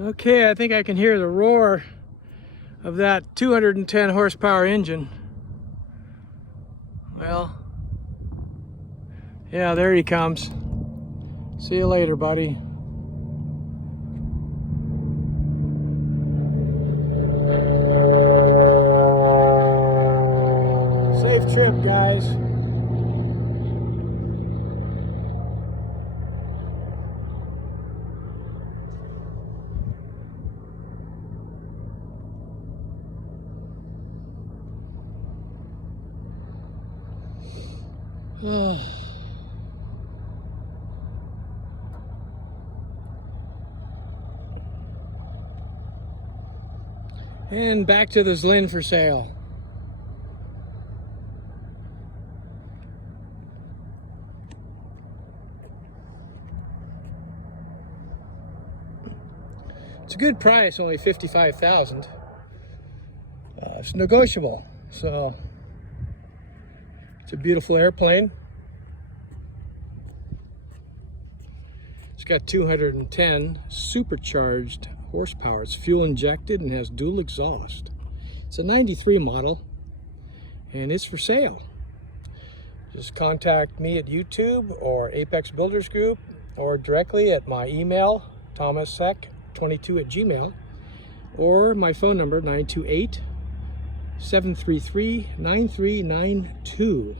Okay, I think I can hear the roar of that 210 horsepower engine. Well, yeah, there he comes. See you later, buddy. Safe trip, guys. And back to this Lynn for sale. It's a good price, only $55,000. It's negotiable, so it's a beautiful airplane. It's got 210 supercharged horsepower. It's fuel injected and has dual exhaust. It's a 93 model and it's for sale. Just contact me at YouTube or Apex Builders Group or directly at my email, thomassec22@gmail.com, or my phone number, 928-733-9392.